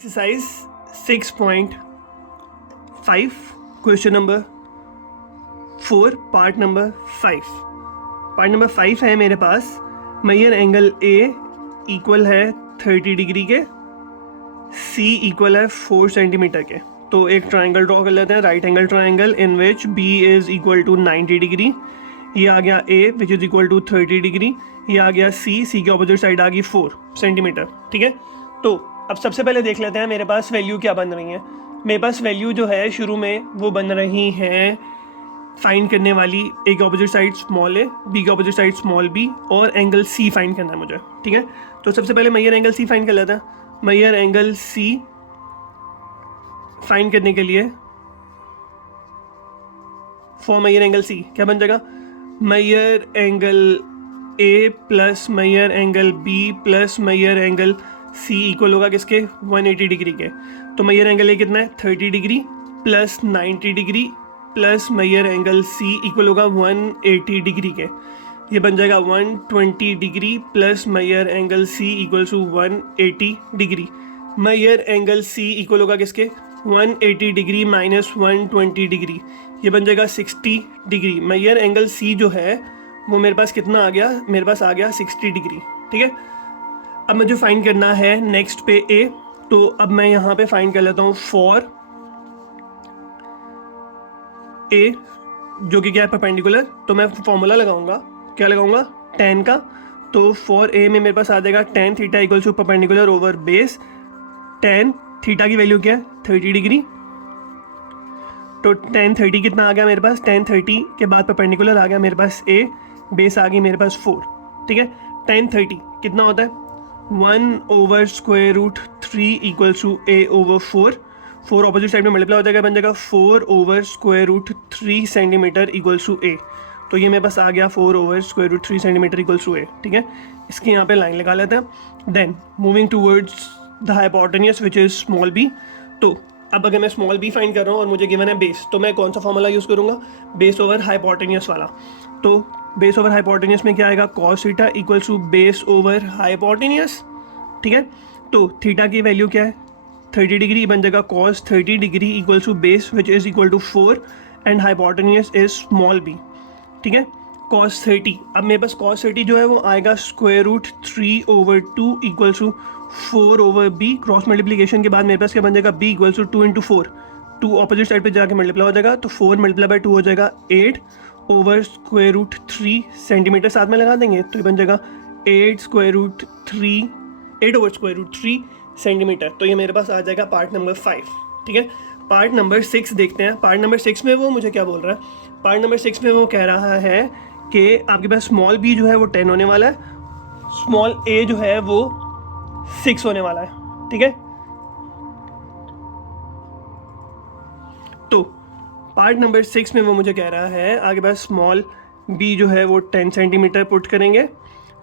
Exercise 6.5 question number 4 part number 5 है मेरे पास। Major angle ए equal है 30 डिग्री के, सी इक्वल है 4 सेंटीमीटर के। तो एक ट्राइंगल ड्रॉ कर लेते हैं, right angle triangle in which B is equal to 90 degree. ये आ गया A which is equal to 30 degree. ये आ गया सी के ऑपोजिट साइड आ गई 4 सेंटीमीटर। ठीक है, तो अब सबसे पहले देख लेते हैं मेरे पास वैल्यू क्या बन रही है। मेरे पास वैल्यू जो है शुरू में वो बन रही है फाइंड करने वाली, ए के ऑपोजिट साइड स्मॉल ए, बी के ऑपोजिट साइड स्मॉल बी और एंगल सी फाइंड करना है मुझे। ठीक है, तो सबसे पहले मेजर एंगल सी फाइंड कर लेते हैं। मेजर एंगल सी फाइंड करने के लिए फॉर मेजर एंगल सी क्या बन जाएगा, major angle A plus major angle B plus major angle C equal होगा किसके, 180 डिग्री के। तो मेजर एंगल ए कितना है 30 degree plus 90 degree plus major angle C equal होगा 180 डिग्री के। ये बन जाएगा 120 degree plus major angle C equal to 180 degree. Major angle C equal होगा किसके, 180 डिग्री माइनस 120 डिग्री, ये बन जाएगा 60 डिग्री। मेजर एंगल सी जो है वो मेरे पास कितना आ गया, मेरे पास आ गया 60 डिग्री। ठीक है, अब मुझे फाइंड करना है नेक्स्ट पे ए। तो अब मैं यहाँ पे फाइंड कर लेता हूँ फॉर ए जो कि क्या है परपेंडिकुलर। तो मैं फॉर्मूला लगाऊंगा, क्या लगाऊंगा, tan का। तो फॉर ए में मेरे पास आ जाएगा tan theta equal to perpendicular over base. tan theta की वैल्यू क्या है 30 डिग्री। तो tan 30 कितना आ गया मेरे पास, tan 30 के बाद परपेंडिकुलर आ गया मेरे पास ए, बेस आ गई मेरे पास 4। ठीक है, tan 30 कितना होता है 1/√3 equals to a over 4। 4 opposite side में मल्टीप्लाई हो जाएगा, बन जाएगा 4/√3 सेंटीमीटर इक्वल्स टू ए। तो ये मेरे पास आ गया 4/√3 सेंटीमीटर इक्वल्स टू ए। ठीक है, इसकी यहाँ पे लाइन लगा लेते हैं। Then moving towards the hypotenuse which is small b. तो अब अगर मैं स्मॉल बी फाइंड कर रहा हूँ और मुझे गिवन है बेस, तो मैं कौन सा फॉर्मूला यूज़ करूँगा, बेस ओवर हाइपोटेन्यूस वाला। तो बेस ओवर हाइपोटेन्यूस में क्या आएगा, cos theta equals to base over hypotenuse. ठीक है, तो थीटा की वैल्यू क्या है 30 डिग्री, बन जाएगा cos 30 degree equals to base which is equal to 4 and hypotenuse is small b. ठीक है, कॉस 30, अब मेरे पास कॉस 30 जो है वो आएगा √3/2 equals to 4 over b. Cross multiplication के बाद मेरे पास क्या बन जाएगा, b equals to 2 × 4। 2 opposite side पे जाके मल्टीप्लाई हो जाएगा, तो 4 मल्टीप्लाई बाय 2 हो जाएगा 8/√3 सेंटीमीटर। साथ में लगा देंगे तो ये बन जाएगा 8/√3 सेंटीमीटर। तो ये मेरे पास आ जाएगा पार्ट नंबर 5। ठीक है, पार्ट नंबर 6 देखते हैं। पार्ट नंबर 6 में वो मुझे क्या बोल रहा है, पार्ट नंबर 6 में वो कह रहा है कि आपके पास स्मॉल बी जो है वो 10 होने वाला है, स्मॉल ए जो है वो 6 होने वाला है। ठीक है, तो पार्ट नंबर 6 में वो मुझे कह रहा है आगे पास स्मॉल बी जो है वो 10 सेंटीमीटर पुट करेंगे,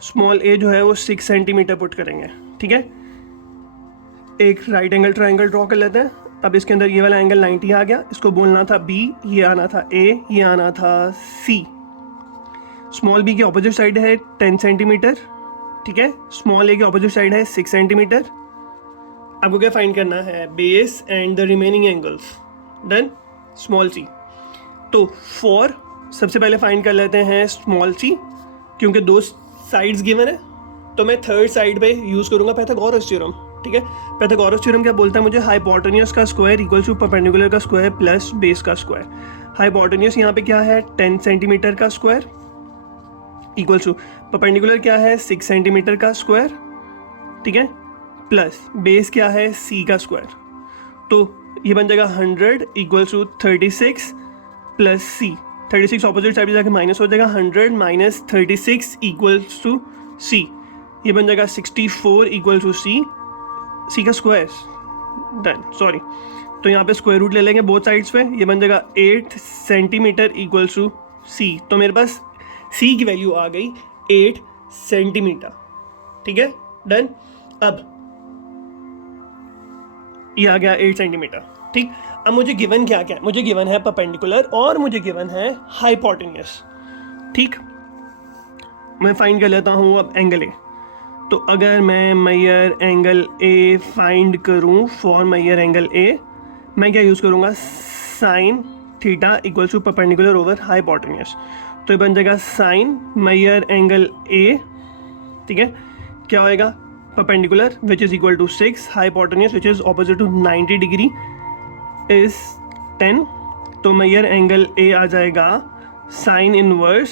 स्मॉल ए जो है वो 6 सेंटीमीटर पुट करेंगे। ठीक है, एक राइट एंगल ट्राइंगल ड्रॉ कर लेते हैं। अब इसके अंदर ये वाला एंगल 90 आ गया, इसको बोलना था बी, ये आना था ए, ये आना था सी। स्मॉल बी की ऑपोजिट साइड है 10 सेंटीमीटर। ठीक है, स्मॉल ए की ऑपोजिट साइड है 6 सेंटीमीटर। आपको क्या फाइंड करना है, base and the remaining angles. Done, small C. तो फॉर सबसे पहले फाइंड कर लेते हैं स्मॉल सी, क्योंकि 2 साइड्स गिवन है तो मैं थर्ड साइड पे यूज़ करूँगा पाइथागोरस थ्योरम। ठीक है, पाइथागोरस थ्योरम क्या बोलता है मुझे, हाइपोटेन्यूस का स्क्वायर इक्वल्स टू परपेंडिकुलर का स्क्वायर प्लस बेस का स्क्वायर। हाइपोटेन्यूस यहाँ पे क्या है 10 सेंटीमीटर का स्क्वायर इक्वल्स टू परपेंडिकुलर क्या है 6 सेंटीमीटर का स्क्वायर। ठीक है, प्लस बेस क्या है सी का स्क्वायर। तो ये बन जाएगा 100 equals to 36 plus c. 36 opposite side पे जाके माइनस हो जाएगा, 100 माइनस 36 इक्वल्स टू सी। ये बन जाएगा 64 इक्वल्स टू सी का स्क्वायर। डन, सॉरी, तो यहाँ पे स्क्वायर रूट ले लेंगे बोथ साइड्स पे, ये बन जाएगा 8 सेंटीमीटर इक्वल्स टू सी। तो मेरे पास सी की वैल्यू आ गई 8 सेंटीमीटर। ठीक है, डन। अब ये आ गया 8 सेंटीमीटर। ठीक, अब मुझे गिवन क्या क्या है, मुझे गिवन है परपेंडिकुलर और मुझे गिवन है हाइपोटेन्यूस। ठीक, मैं फाइंड कर लेता हूँ अब एंगल ए। तो अगर मैं मैयर एंगल ए फाइंड करूं फॉर मैयर एंगल ए, मैं क्या यूज़ करूंगा, sine theta equals to perpendicular over hypotenuse. तो ये बन जाएगा साइन मैयर एंगल ए, ठीक है, क्या होएगा, perpendicular which is equal to 6, hypotenuse which is opposite to 90 degree is 10। तो मैयर एंगल ए आ जाएगा साइन इनवर्स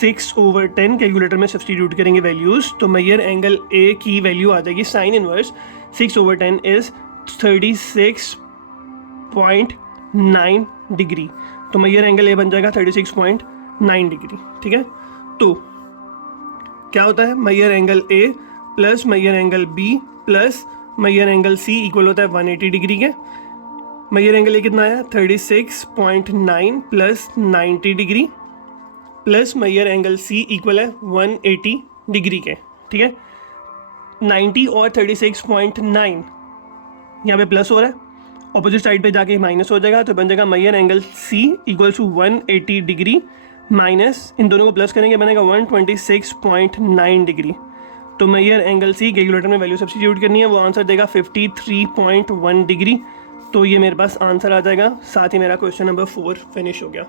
6/10, कैलकुलेटर में सब्सटीट्यूट करेंगे वैल्यूज़, तो मैयर एंगल ए की वैल्यू आ जाएगी साइन इनवर्स 6/10 इज 36.9 डिग्री। तो मैयर एंगल ए बन जाएगा 36.9 डिग्री, ठीक है। तो क्या होता है, measure angle A plus measure angle B plus measure angle C equal होता है 180 डिग्री के। मैयर एंगल ए कितना आया, 36.9 plus 90 degree plus measure angle C equal है 180 डिग्री के, ठीक है। 90 और 36.9 यहाँ पे प्लस हो रहा है, ऑपोजिट साइड पे जाके माइनस हो जाएगा, तो बन जाएगा measure angle C equals to 180 degree minus, इन दोनों को प्लस करेंगे बनेगा 126.9 डिग्री। तो मैयर एंगल सी कैलकुलेटर में वैल्यू सब्स्टिट्यूट करनी है, वो आंसर देगा 53.1 डिग्री। तो ये मेरे पास आंसर आ जाएगा। साथ ही मेरा क्वेश्चन नंबर 4 फिनिश हो गया।